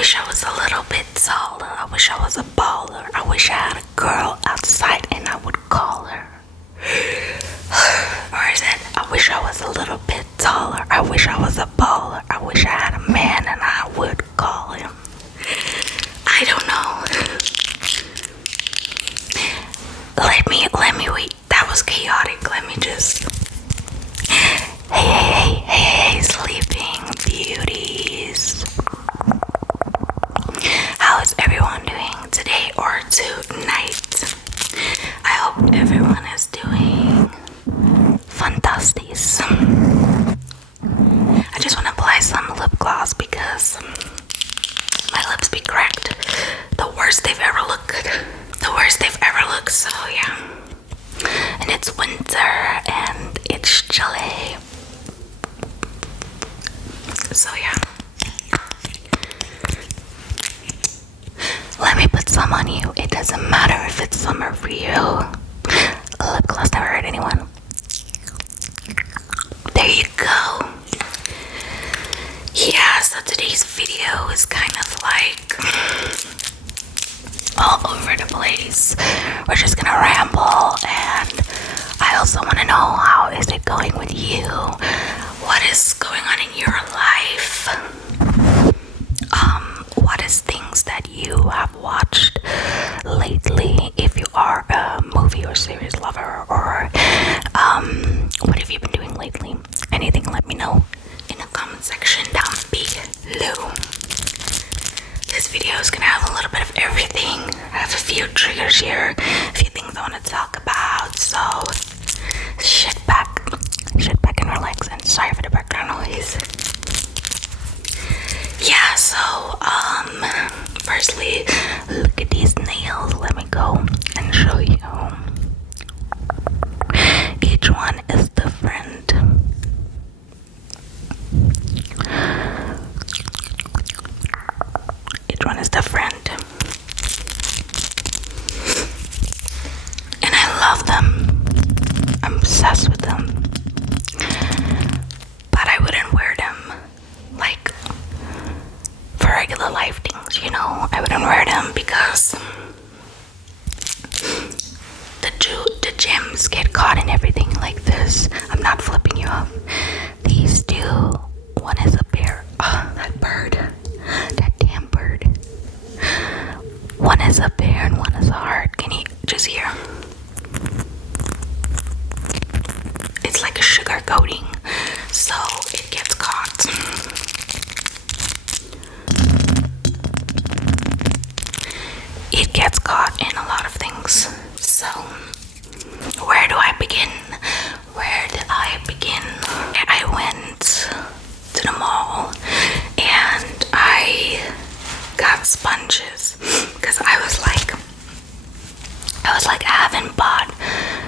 wish I was a little bit taller. I wish I was a baller. I wish I had a girl outside and I would call her. Or is it, I wish I was a little bit taller. I wish I was a baller. I wish I had a man and I would call him. I don't know. Let me wait. That was chaotic. Let me just. Hey, sleeping beauties. How is everyone doing today or tonight? I hope everyone is doing fantastic. I just want to apply some lip gloss because my lips be cracked. The worst they've ever looked. So yeah. And it's winter and it's chilly. So yeah. Let me put some on you. It doesn't matter if it's summer for you. Lip gloss never hurt anyone. There you go. Yeah, so today's video is kind of like all over the place. We're just gonna ramble, and I also want to know, how is it going with you? What is going on in your life? What is things that you have watched lately, if you are a movie or series lover, or what have you been doing lately? Anything, let me know in the comment section down below. This video is gonna have a little bit of everything. I have a few triggers here, a few things I want to talk about, so sit back and relax, and sorry for the background noise. Yeah, so firstly, look at these nails. Let me go and show you. Each one is different. Each one is different. And I love them. I'm obsessed with them. But I wouldn't wear them like for regular life things, you know. I wouldn't wear them because the gems get caught in everything like this. I'm not flipping you off. These two, one is a bear. Oh, that bird. That damn bird. One is a bear and one is a heart. Can you just hear? It's like a sugar coating, so it gets caught. It gets caught in a lot of things. So, where do I begin? I went to the mall and I got sponges because I was like, I haven't bought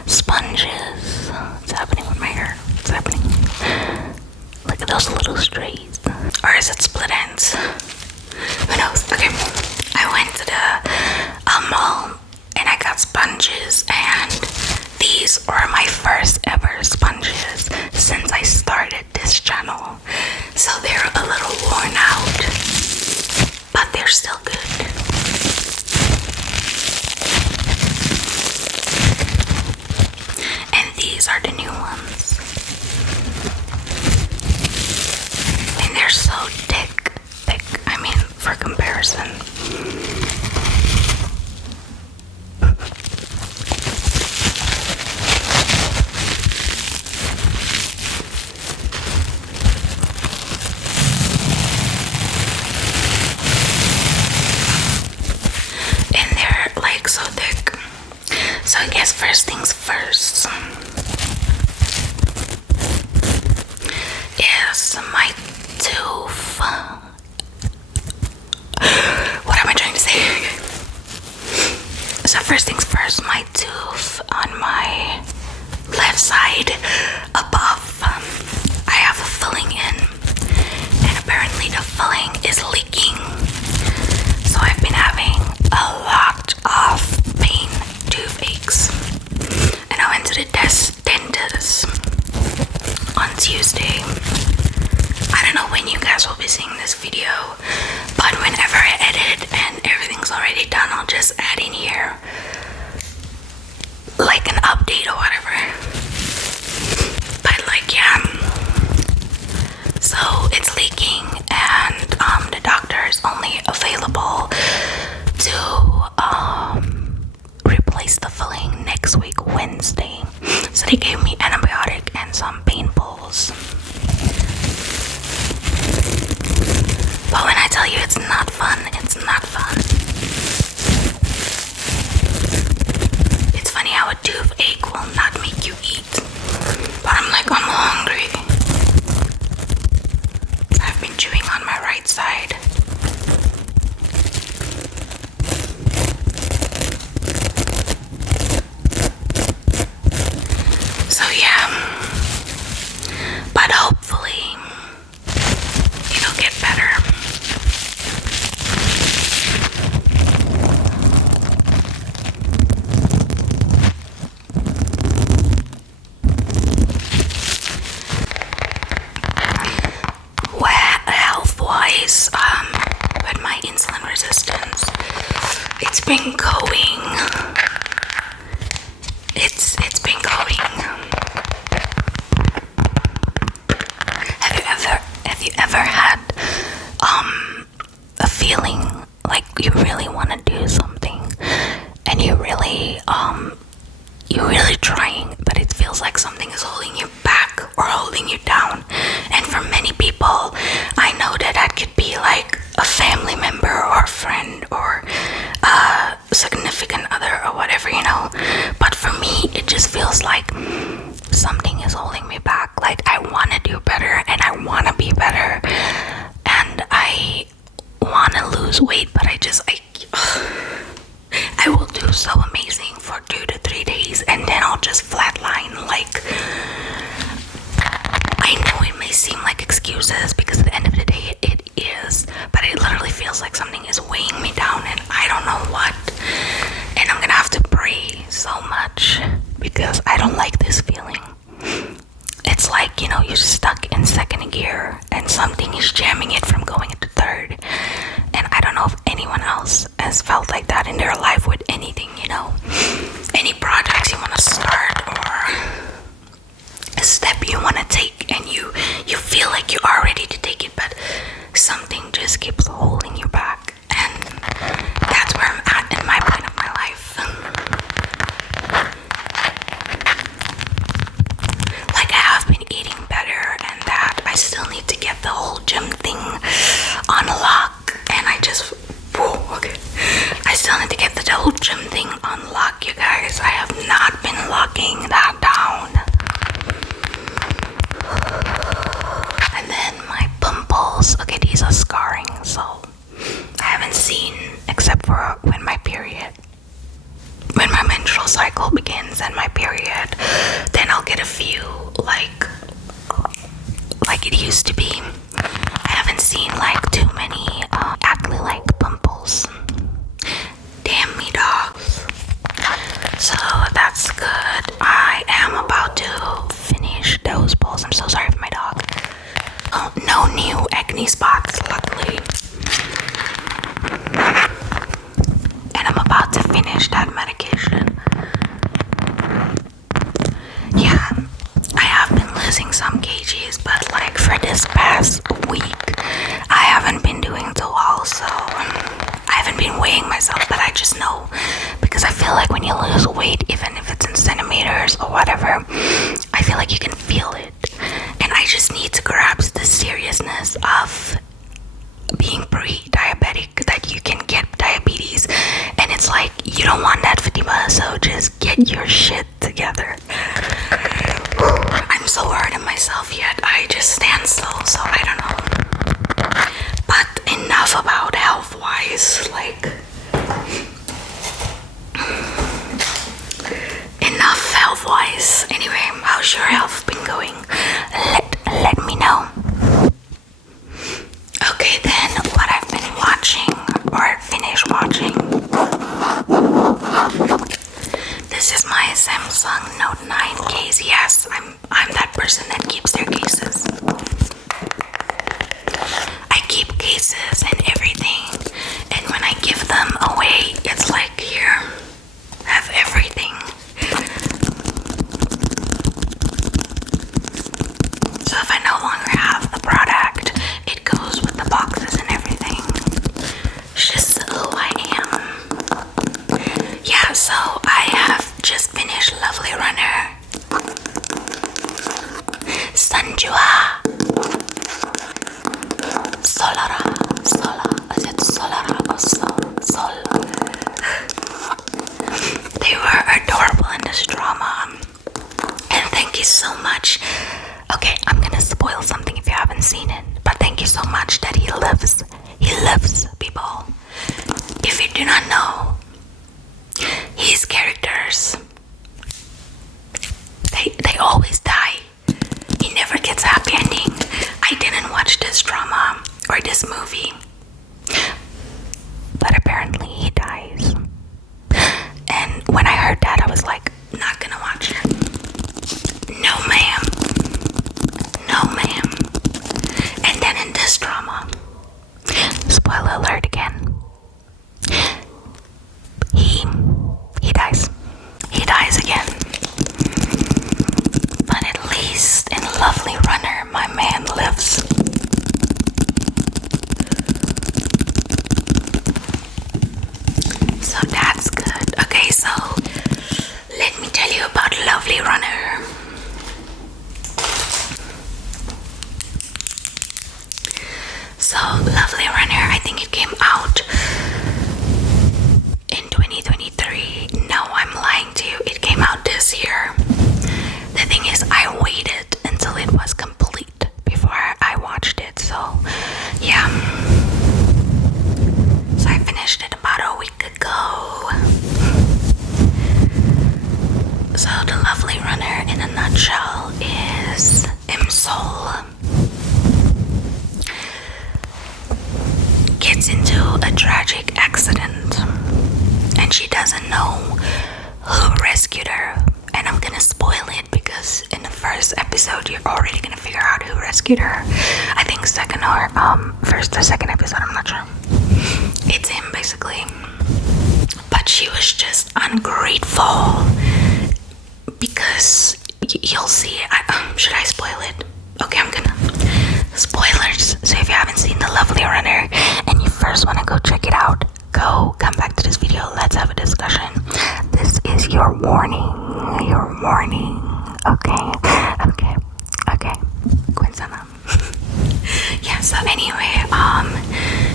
sponges. What's happening with my hair? What's happening? Look at those little strays. Or is it split ends? Who knows? Okay. I went to the mall and I got sponges, and these were my first ever sponges since I started this channel. So they're a little worn out, but they're still good. And these are the new ones. And they're so thick. I mean, for comparison. So thick. So I guess first things first is my tooth. What am I trying to say? So first things first, my tooth on my left side above, I have a filling in, and apparently the filling is leaking. So I've been having a lot of pain, toothaches, and I went to the dentist on Tuesday. I don't know when you guys will be seeing this video, but whenever already done, I'll just add in here like an update or whatever. But like, yeah, so it's leaking, and the doctor is only available to replace the filling next week, Wednesday. So they gave me antibiotic and some pain pills. But when I tell you it's not fun, it's not fun. It's funny how a toothache will not make you eat. But I'm like, I'm hungry. I've been chewing on my right side. So yeah. But hopefully it'll get better. Health-wise, with my insulin resistance, it's been going. It's been going. Have you ever had a feeling like you really want to do something, and you're really trying, but it feels like something is holding you back or holding you down? And for many people, I know that could be like a family member or a friend or a significant other or whatever, you know. But for me, it just feels like something is holding me back. Like, I want to do better and I want to be better and I want to lose weight, but I will do so amazing for 2 to 3 days and then I'll just flatline. Like, I know it may seem like excuses because at the end of the day it is, but it literally feels like something is weighing me down and I don't know what. And I'm gonna have to pray so much because I don't like this feeling. It's like, you know, you're stuck in second gear and something is jamming it from going into third. And I don't know if anyone else has felt like that in their life with anything, you know. Any projects you want to start or a step you want to take and you feel like you are ready to take it, but something just keeps holding you back. And that's where I'm at in my point of my life. Like, I have been eating better and that I still need to get the whole gym thing on lock. And I still need to get the whole gym thing on lock, you guys. I have not been locking that down. And then my pimples, okay, these are scarring, so I haven't seen, except for when my menstrual cycle begins and my period, then I'll get a few like it used to be. I haven't seen like too many acne-like pimples. Damn me, dogs. So that's good. I am about to finish those balls. I'm so sorry for my dog. Oh, no new acne spots, luckily. And I'm about to finish that medication. Yeah, I have been losing some kgs, but like for this past week, I haven't been doing too well, so I haven't been weighing myself, but I just know, because I feel like when you lose weight, even if it's in centimeters or whatever, I feel like you can feel it. And I just need to grasp the seriousness of being pre-diabetic, that you can get diabetes, and it's like, you don't want that, Fatima, so just get your shit together. I'm so hard on myself, yet I just stand still, so I don't know. But enough about health-wise, like, enough health-wise. Anyway, how's your health been going? Let me know. Okay, then what I've been watching or finished watching. This is my Samsung Note 9 case. Yes, I'm that person that keeps their cases. I keep cases and everything, and when I give Sanjua. Solara, Sola. Is it Solara or Sol? They were adorable in this drama. And thank you so much. Okay, I'm gonna spoil something if you haven't seen it. But thank you so much that he lives people. If you do not know, his characters, they always die. He never gets a happy ending. I didn't watch this drama or this movie, but apparently he dies. And when I heard that, I was like, not gonna watch it. No ma'am. No ma'am. And then in this drama, spoiler alert again, he dies. He dies again. But at least in Lovely Runner, my man lives. So that's good. Okay, so let me tell you about Lovely Runner. So Lovely Runner, I think it came out in 2023. No, I'm lying to you. It came out this year. The thing is, I waited until it was complete before I watched it. So yeah. So I finished it about a week ago. So the Lovely Runner in a nutshell is Imsol gets into a tragic accident and she doesn't know who rescued her. And I'm gonna spoil it because in the first episode you're already gonna figure out who rescued her. I think second or first or second episode, I'm not sure. It's him basically. But she was just ungrateful because you'll see. Should I spoil it? Okay, I'm gonna. Spoilers. So if you haven't seen The Lovely Runner and you first want to go check it out, come back to this video. Let's have a discussion. This is your warning. Your warning. Okay. Quinsana. Yeah, so anyway,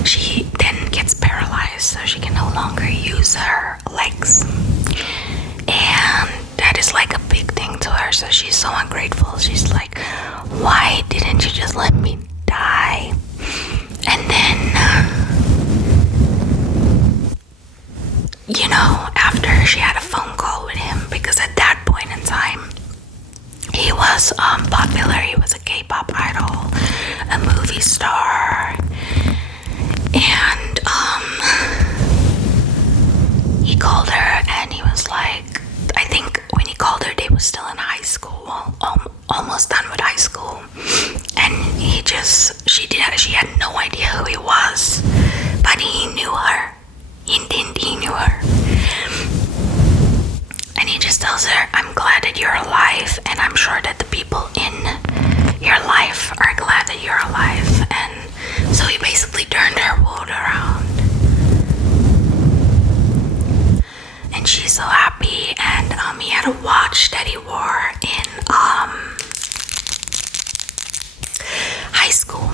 she then gets paralyzed, so she can no longer use her legs. And that is like a big thing to her, so she's so ungrateful. She's like, why didn't you just let me die? And then, after she had a phone call with him, because at that point in time, he was popular. He was a K-pop idol, a movie star, and he called her and he was like, I think when he called her, they were still in high school, almost done with high school, and she had no idea who he was, but he knew her. He knew her. And he just tells her, I'm glad that you're alive, and I'm sure that the people in your life are glad that you're alive. And so he basically turned her world around. And she's so happy, and he had a watch that he wore in high school.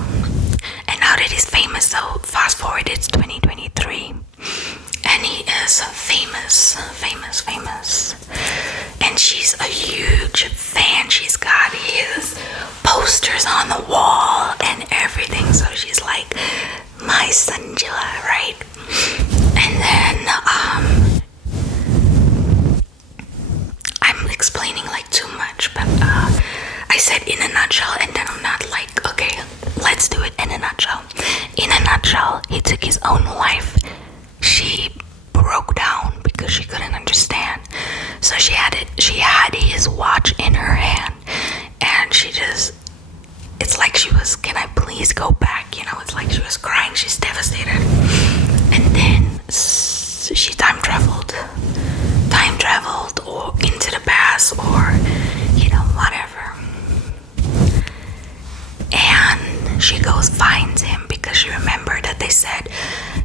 And now that he's famous, so fast forward, it's 2023. And he is famous. And she's a huge fan. She's got his posters on the wall and everything. So she's like, my Sanjila, right? And then, I'm explaining like too much, but I said in a nutshell, and then I'm not like, okay, let's do it in a nutshell. In a nutshell, he took his own life. She broke down because she couldn't understand. So she had his watch in her hand, and it's like she was, can I please go back? It's like she was crying. She's devastated. And then she time traveled or into the past, or whatever. And she finds him because she remembered that they said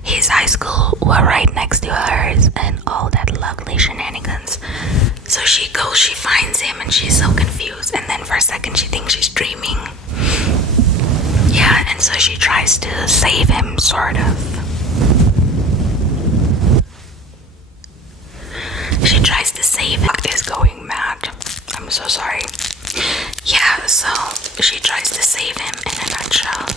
his high school were right next to hers and all that lovely shenanigans. So she finds him, and she's so confused, and then for a second she thinks she's dreaming, to save him, sort of. She tries to save him. Is going mad. I'm so sorry. Yeah, so she tries to save him in a nutshell.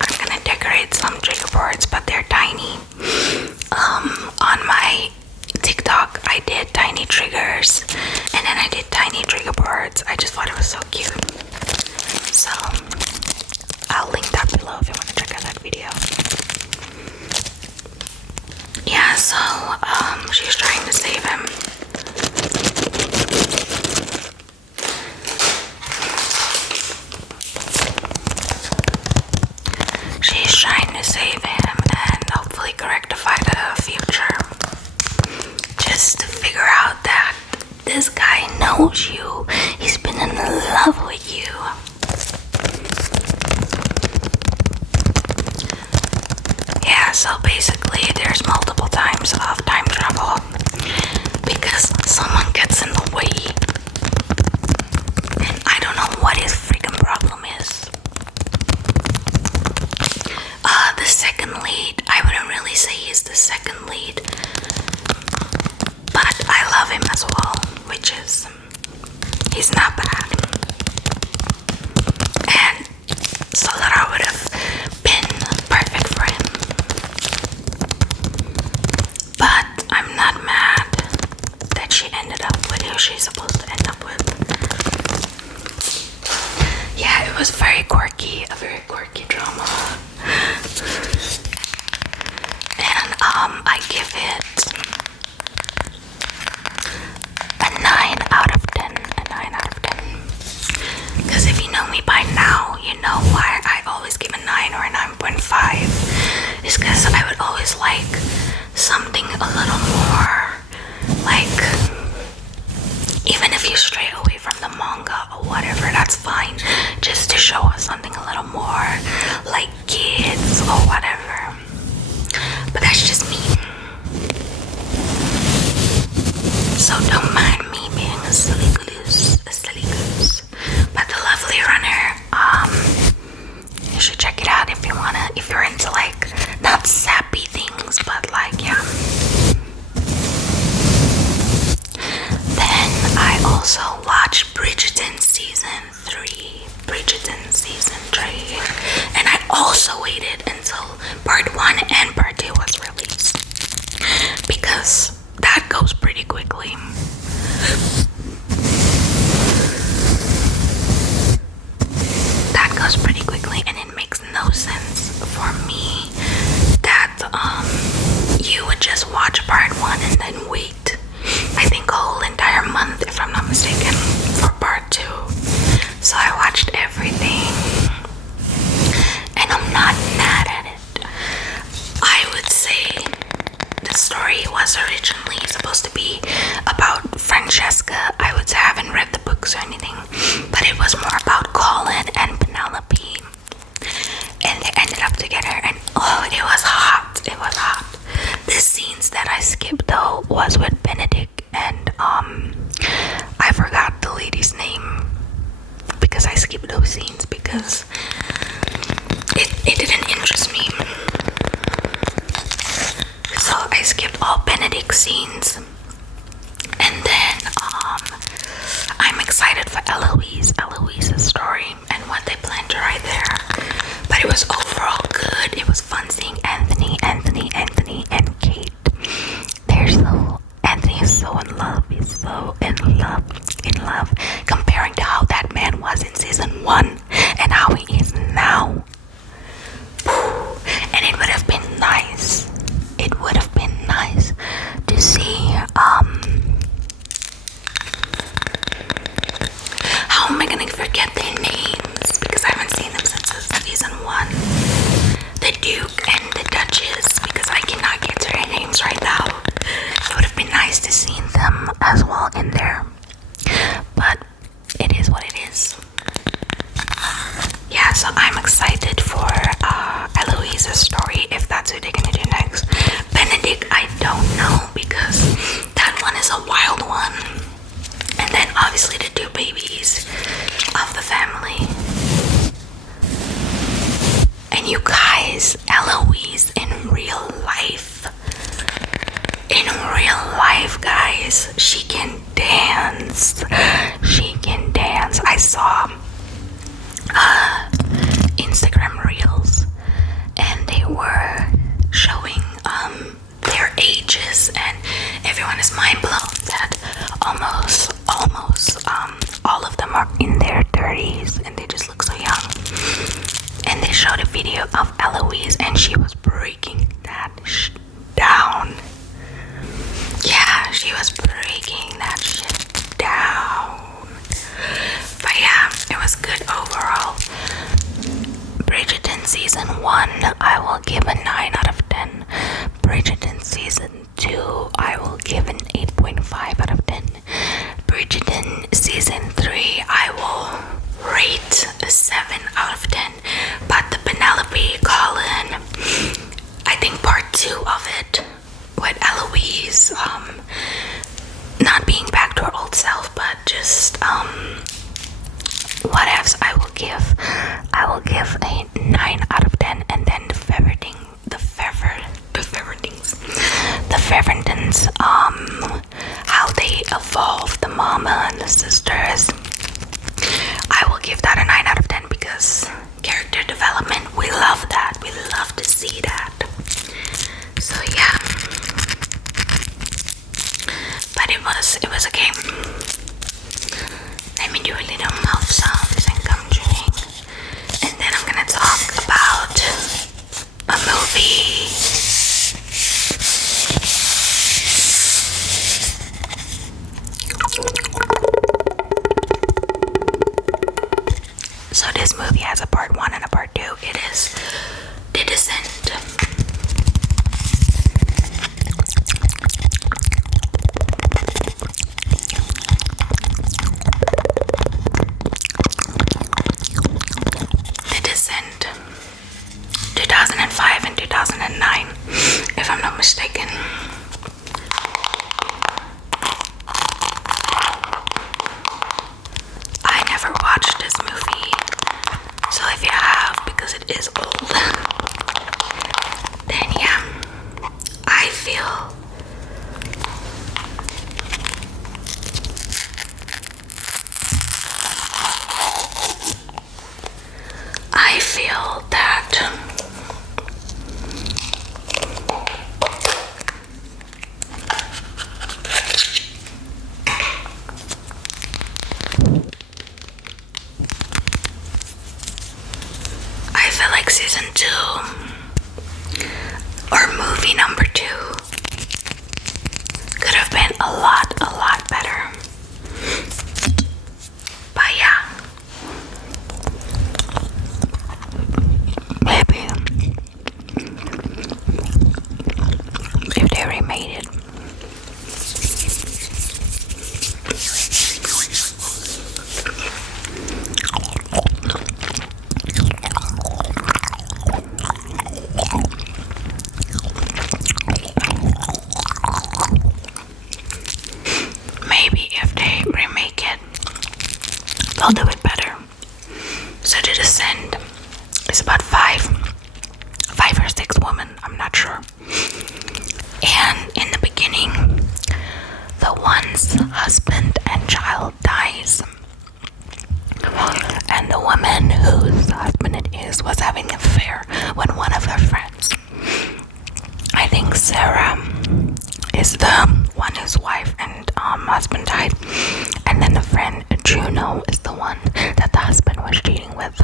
I'm gonna decorate some trigger boards, but they're tiny. On my TikTok, I did tiny triggers, and then I did tiny trigger boards. I just thought it was so cute. So I'll link that below if you want to check out that video. Yeah, so she's trying to save him. She's trying to save him and hopefully rectify the future. Just to figure out that this guy knows you. He's been in love with you. Yeah, so basically there's multiple times of time travel because someone gets in the way. And I don't know what his freaking problem is. The second lead, I wouldn't really say he's the second lead, but I love him as well, which is, he's not bad. And Solara would have been perfect for him. But I'm not mad that she ended up with who she's supposed to end up with. Yeah, it was very quirky, a very quirky drama. And I give it a 9 out of 10. A 9 out of 10. Because if you know me by now, you know why I always give a 9 or a 9.5. It's because I would always like something a little more, like, even if you stray away from the manga or whatever, that's fine, just to show us something a little more like kids or whatever. But that's just me, so don't mind me being a silly goose, but the lovely runner, you should check it out if you wanna, if you're into like not sappy things, but like, yeah. Then I also watched Bridgerton season 3. And I also waited until part 1 and part 2 was released because that goes pretty quickly. That goes pretty quickly, and it makes no sense for me that you would just watch part 1 and then wait, I think, a whole entire month, if I'm not mistaken, for part 2. So I watched everything, and I'm not mad at it. I would say the story was originally supposed to be about Francesca. I would say I haven't read the books or anything, but it was more about Colin and Penelope, and they ended up together, and oh, it was hot. It was hot. The scenes that I skipped though was with Benedict and I forgot the lady's name because I skipped those scenes because it didn't interest me. So I skipped all Benedict scenes, and then I'm excited for Eloise's story and what they plan to write there. But it was overall good. It was fun seeing Anthony, and Kate. Anthony is so in love. He's so in love. Comparing to how that man was in season 1 and how he is now. And it would have been nice. It would have been nice to see how am I gonna forget their names, because I haven't seen them since season 1. The Duke and the Duchess, because I cannot get their names right now. It would have been nice to see them as well in there, but it is what it is. Yeah, so I'm excited for Eloise's story, if that's what they're gonna do next. Benedict, I don't know, because that one is a wild one. And then obviously the 2 babies. are in their 30s and they just look so young. And they showed a video of Eloise and she was breaking that down. Yeah, she was breaking that shit down. But yeah, it was good overall. Bridgerton season 1, I will give a 9 out of 10. Bridgerton season 2, I will give an 8.5 out of 10. Bridgerton season 3, I will rate a 7 out of 10. But the Penelope Colin, I think part 2 of it with Eloise, not being back to her old self, but just whatevs, I will give a 9 out of 10. And then the Fevertons, how they evolved, the mama and the sisters, I will give that a 9 out of 10 because character development, we love that. We love to see that. So yeah, but it was a game. Let me do a little mouth sounds and gum chewing, and then I'm gonna talk about a movie. So this movie has a part 1 and a part 2. It is The Descent. The Descent. 2005 and 2009, if I'm not mistaken. I never watched this movie, so if you have, because it is old, then yeah, I feel that like season 2 or movie number 2 could have been a lot better. But yeah, maybe if they remade it. They'll do it better. So The Descent is about five or six women, I'm not sure. And in the beginning, the one's husband and child dies. And the woman whose husband it is was having an affair with one of her friends. I think Sarah is the one whose wife and husband died. And then the friend Juno is the one that the husband was cheating with.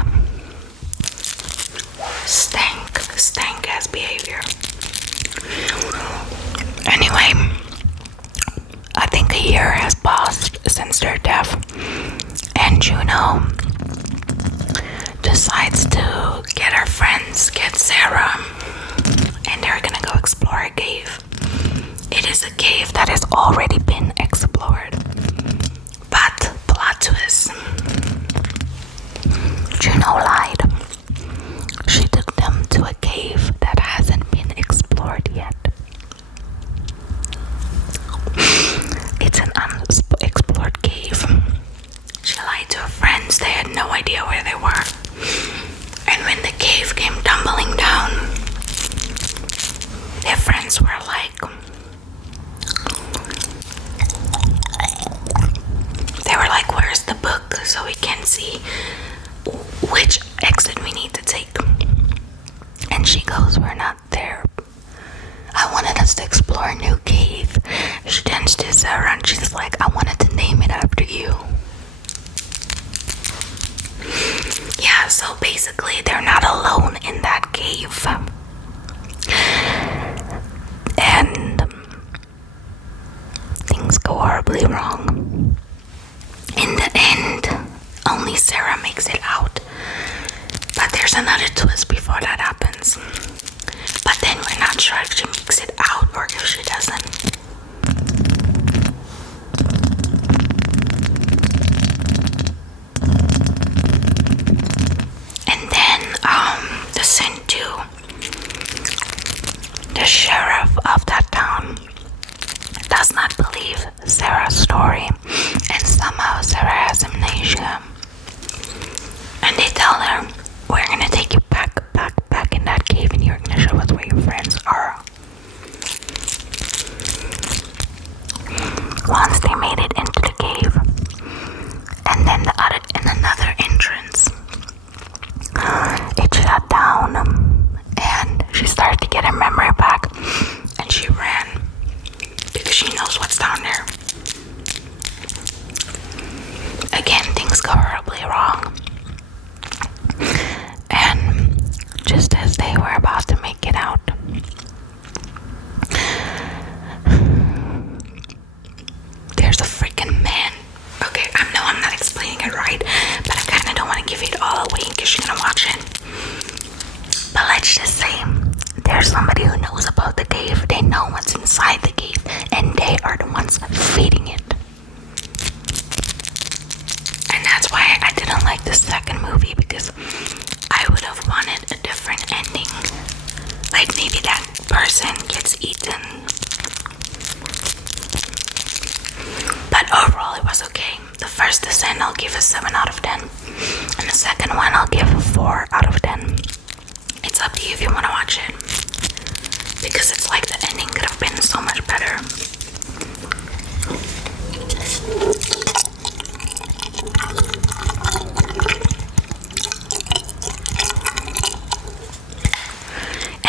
Stank ass behavior. Anyway, I think a year has passed since their death, and Juno decides to get her friends, get Sarah, and they're gonna go explore a cave. It is a cave that has already been explored. But plot twist, Juno lied. She took them to a cave that hasn't been explored yet. It's an unexplored cave. She lied to her friends. They had no idea where they were. And when the cave came tumbling down, their friends were like, where's the book so we can see which exit we need to take? And she goes, we're not there. I wanted us to explore a new cave. She turns to Sarah and she's like, I wanted to name it after you. cave. And things go horribly wrong. In the end, only Sarah makes it out. But there's another twist before that happens. But then we're not sure if she makes it out or if she doesn't. And then the sent to the sheriff of that town does not believe Sarah's story, and somehow Sarah has amnesia. And they tell her, we're gonna take you back in that cave, and you're gonna show us where your friends are. Once they made it into the cave, and then in another entrance, it shut down, and she started to get her memory back, and she ran because she knows what's down there. Again, things go horribly wrong. And just as they were about to make it out, there's a freaking man. Okay, I know I'm not explaining it right, but I kind of don't want to give it all away in case you're gonna watch it. But let's just say there's somebody who knows about the cave. They know what's inside the cave, and they are the ones feeding it. And that's why I didn't like the second movie, because I would have wanted a different ending. Like maybe that person gets eaten. But overall it was okay. The first descent I'll give a 7 out of 10. And the second one I'll give a 4 out of 10. It's up to you if you want to watch it. Because it's like the ending could have been so much better.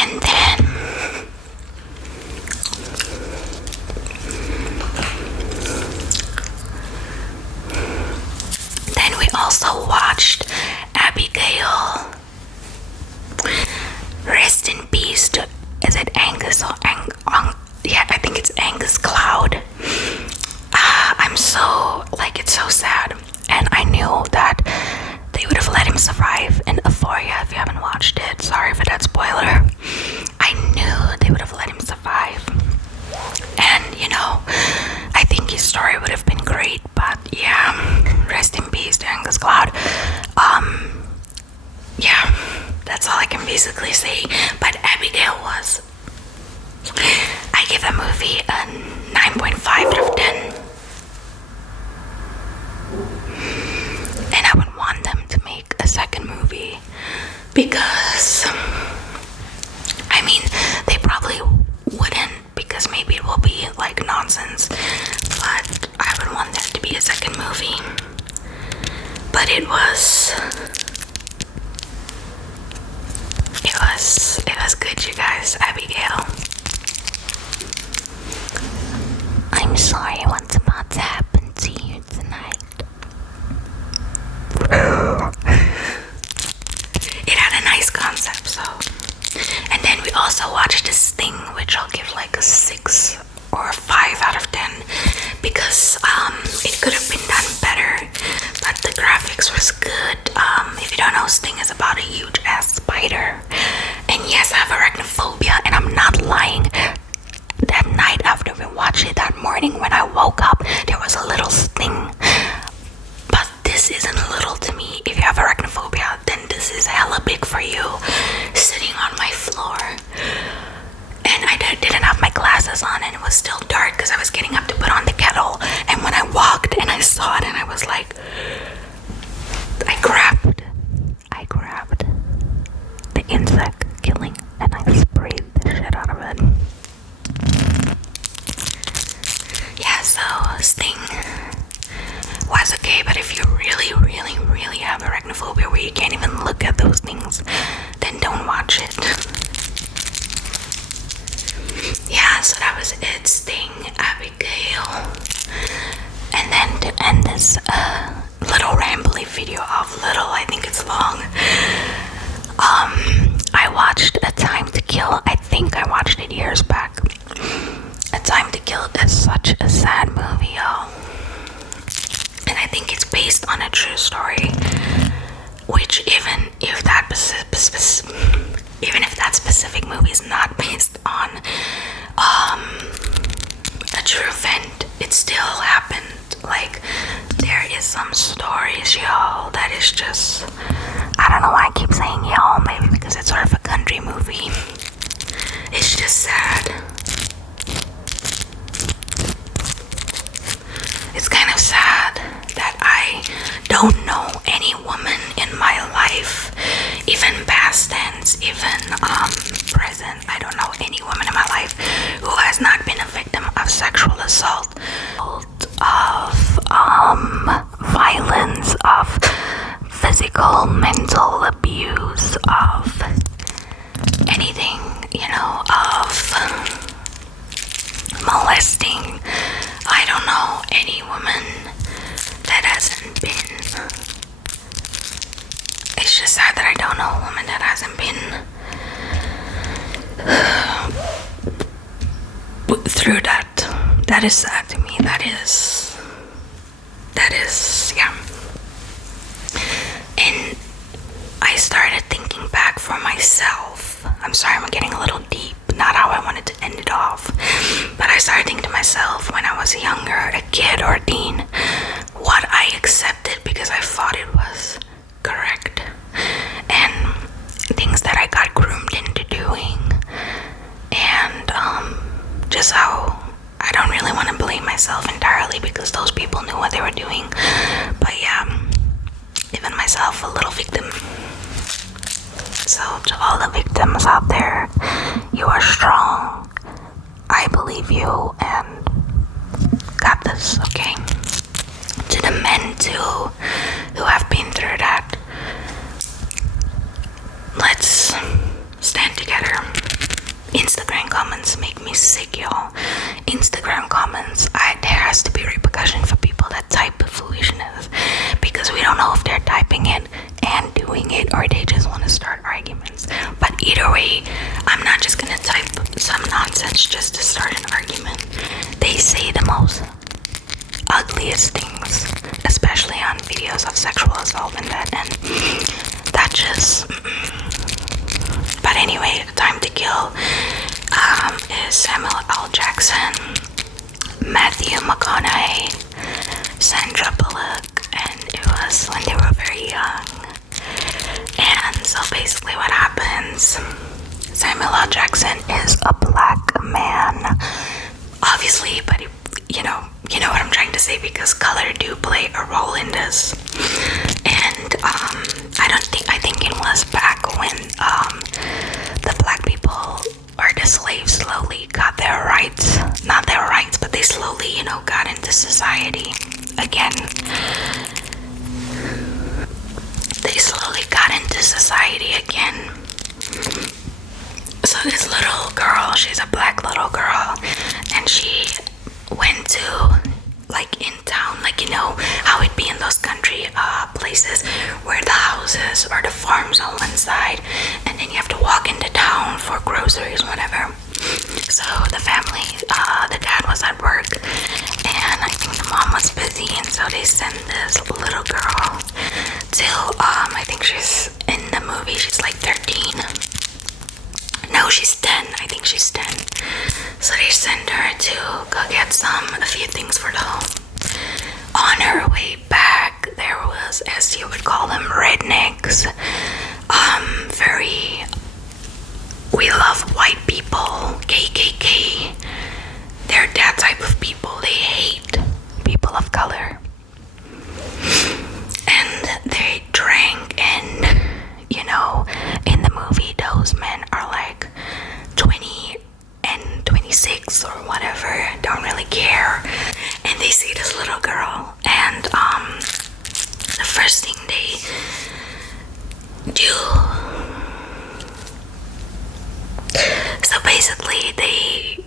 And then we also watched Abigail. Rest in peace to, is it Angus or yeah, I think it's Angus Cloud. I'm so, like, it's so sad. And I knew that they would have let him survive in Euphoria. If you haven't watched it, sorry for that spoiler. I knew they would have let him survive. And, you know, I think his story would have been great. But yeah, rest in peace to Angus Cloud. Yeah, that's all I can basically say. But Abigail was, I give the movie a 9.5 out of 10. And I would want them to make a second movie, because I mean, they probably wouldn't, because maybe it will be like nonsense, but I would want there to be a second movie. But it was good, you guys. Abigail, I'm sorry what's about to happen to you tonight. It had a nice concept, so. And then we also watched this thing, which I'll give like a 6 or a 5 out of 10, because it could have been done better, but the graphics was good. If you don't know, Sting is about a huge ass spider, and yes, I have arachnophobia, and I'm not lying. That night after we watched it, that morning when I woke up, there was a little sting. But this isn't little to me. If you have arachnophobia, then this is hella big for you. Sitting on my floor, and I didn't have my glasses on, and it was still dark because I was getting up to put on the kettle. And when I walked and I saw it, and I was like, I grabbed the insect killing, and I sprayed the shit out of it. Yeah, so Sting was okay, but if you really have arachnophobia where you can't even look at those things, then don't watch it. Yeah, so that was it. Sting, Abigail. And then to end this little rambly video off, I think it's long, I watched a Kill, I think I watched it years back. A Time to Kill is such a sad movie, y'all. And I think it's based on a true story, which even if that specific movie is not based on a true event, it still happened. Like, there is some stories, y'all, that is just, I don't know why I keep saying y'all, maybe because it's sort of a country movie. It's just sad. It's kind of sad that I don't know any woman in my life, even past tense, even present. I don't know any woman in my life who has not been a victim of sexual assault, of violence, of physical, mental abuse, of anything, you know, of molesting. I don't know any woman that hasn't been. It's just sad that I don't know a woman that hasn't been through that. That is sad to me. That is, yeah. And I started thinking back for myself. I'm sorry, I'm getting a little deep. Not how I wanted to end it off. But I started thinking to myself when I was younger, a kid or a teen, what I accepted because I thought it was correct. And things that I got groomed into doing. And just how I don't really want to blame myself entirely because those people knew what they were doing. But yeah, even myself a little victim. So to all the victims out there, you are strong. I believe you and got this, okay? To the men too who have been through that, let's stand together. Instagram comments make me sick, y'all. Instagram comments, there has to be repercussion for people that type foolishness because we don't know if they're typing it and doing it or they just want to start arguments. But either way, I'm not just gonna type some nonsense just to start an argument. They say the most ugliest things, especially on videos of sexual assault and that just but anyway, Time to Kill is Samuel L. Jackson, Matthew McConaughey, Sandra Bullock, and it was when they were very young. And so basically what happens, Samuel L. Jackson is a black man, obviously, but you know what I'm trying to say because color do play a role in this. And I think it was back when the black people or the slaves slowly got their rights, not their rights, but they slowly, got into society again. They slowly got into society again. So this little girl, she's a black little girl, and she went to, like, in town, like, how it be in those country places where the houses or the farms on one side, and then you have to walk into town for groceries, whatever. So the family, the dad was at work, and I think the mom was busy, and so they sent this little girl till, I think she's, in the movie, she's like 13. No, she's 10. I think she's 10. So they send her to go get a few things for the home. On her way back, there was, as you would call them, rednecks. We love white people, KKK. They're that type of people. They hate people of color. And they drank, and, in the movie, those men are like 20 and 26 or whatever, don't really care. And they see this little girl, and the first thing they do, so basically they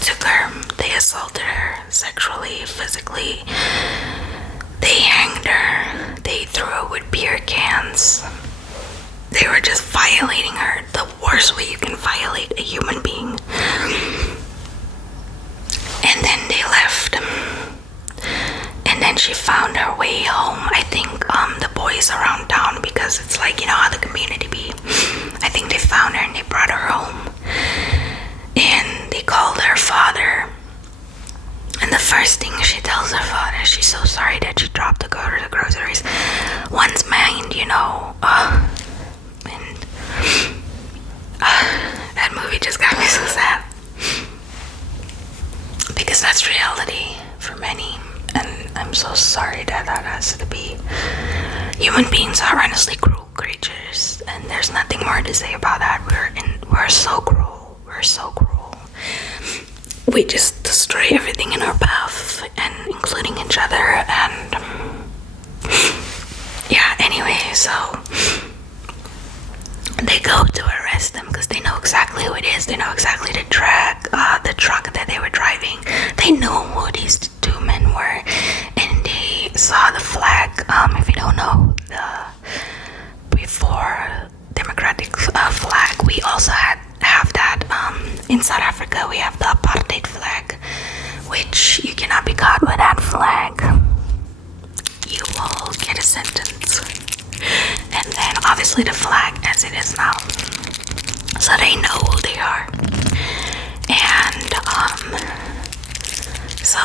took her, they assaulted her sexually, physically, they hanged her, they threw her with beer cans, They were just violating her the worst way you can violate a human being. And then they left. And then she found her way home. I think the boys around town, because it's like, you know how the community be. I think they found her and they brought her home. And they called her father. And the first thing she tells her father, she's so sorry that she dropped to go to the groceries. One's mind, you know. And that movie just got me so sad. Because that's reality for many. And I'm so sorry that that has to be. Human beings are honestly cruel creatures. And there's nothing more to say about that. We're so cruel. We're so cruel. We just destroy everything in our path, and including each other. And yeah, anyway, so they go to arrest them because they know exactly who it is. They know exactly the truck that they were driving. They know who these two men were, and they saw the flag. If you don't know, the before democratic flag, we also have that in South Africa. We have the apartheid flag, which you cannot be caught with that flag. You will get a sentence. And then obviously the flag as it is now, so they know who they are. And so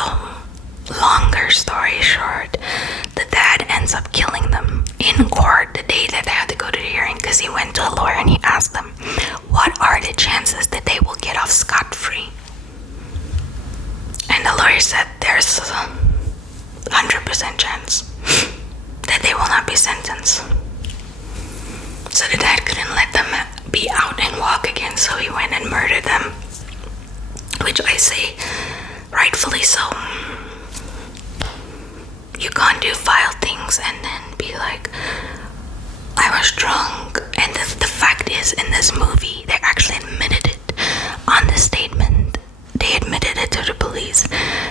longer story short, the dad ends up killing them in court the day that they had to go to the hearing, because he went to a lawyer and he asked them, what are the chances that they will get off scot-free? And the lawyer said there's a 100% chance that they will not be sentenced. So the dad couldn't let them be out and walk again, so he went and murdered them, which I say rightfully so. You can't do vile things and then be like, I was drunk. And the fact is, in this movie, they actually admitted it on the statement. They admitted it to the police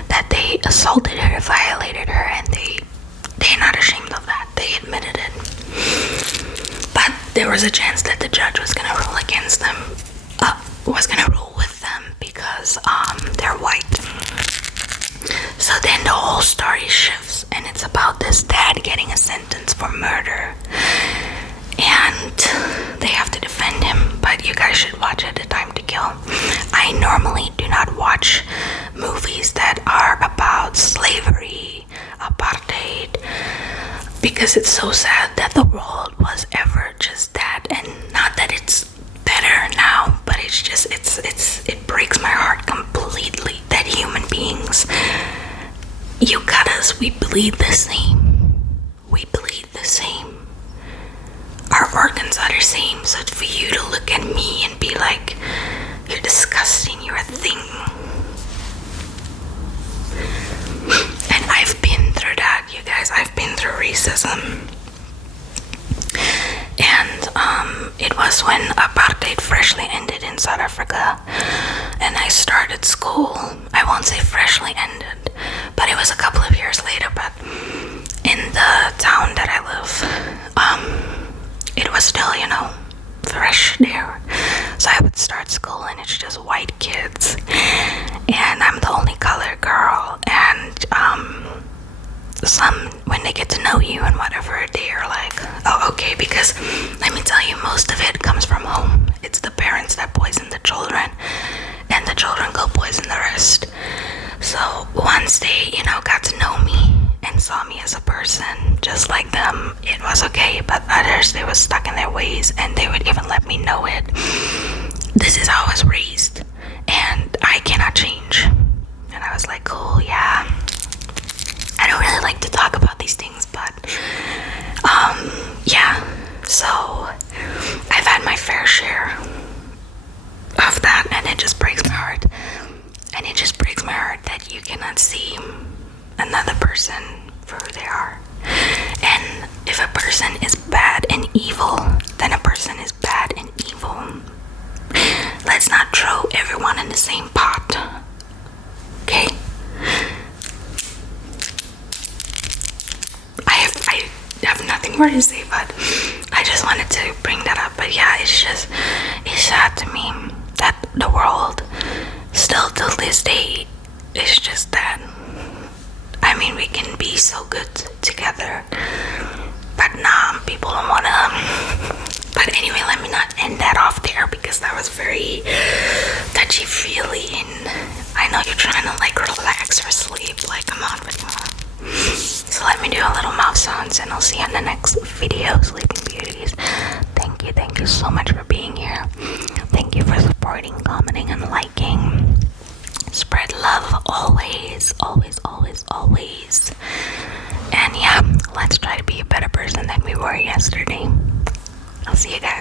that they assaulted her, violated her, and they're not ashamed of that. They admitted it. But there was a chance that the judge was gonna rule against them, was gonna rule with them, because they're white. So then the whole story shifts, and it's about this dad getting a sentence for murder, and they have to defend him. But you guys should watch it, The Time to Kill. I normally do not watch movies that are about slavery, apartheid, because it's so sad that the world was ever just that. And not that it's better now, but it's just it breaks my heart completely that human beings, you got us, we bleed the same. We bleed the same. Our organs are the same. So for you to look at me and be like, you're disgusting, you're a thing. And I've been through that, you guys. I've been through racism. And it was when apartheid freshly ended in South Africa, and I started school. I won't say freshly ended, but it was a couple of years later. But in the town that I live, it was still, you know, fresh there. So I would start school and it's just white kids, and I'm the only colored girl. And some, when they get to know you and whatever, they're like, oh, okay, because let me tell you, most of it comes from home. It's the parents that poison the children, and the children go poison the rest. So once they, you know, got to know me and saw me as a person just like them, it was okay. But others, they were stuck in their ways, and they would even let me know it. This is how I was raised, and I cannot change. And I was like, cool, yeah. I don't really like to talk about these things, but yeah. So I've had my fair share of that, and it just breaks my heart. And it just breaks my heart that you cannot see another person for who they are. And if a person is bad and evil, then a person is bad and evil. Let's not throw everyone in the same pot. Okay? I have nothing more to say, but I just wanted to bring that up. But yeah, it's sad to me that the world still till this day is just that. I mean, we can be so good together, but nah, people don't wanna. But anyway, let me not end that off there because that was very touchy-feely, and I know you're trying to like relax or sleep. Like, come on, but come on. So let me do a little mouth sounds, and I'll see you in the next video, Sleeping Beauties. Thank you so much for being here. Thank you for supporting, commenting, and liking. Spread love always, always, always, always. And yeah, let's try to be a better person than we were yesterday. I'll see you guys.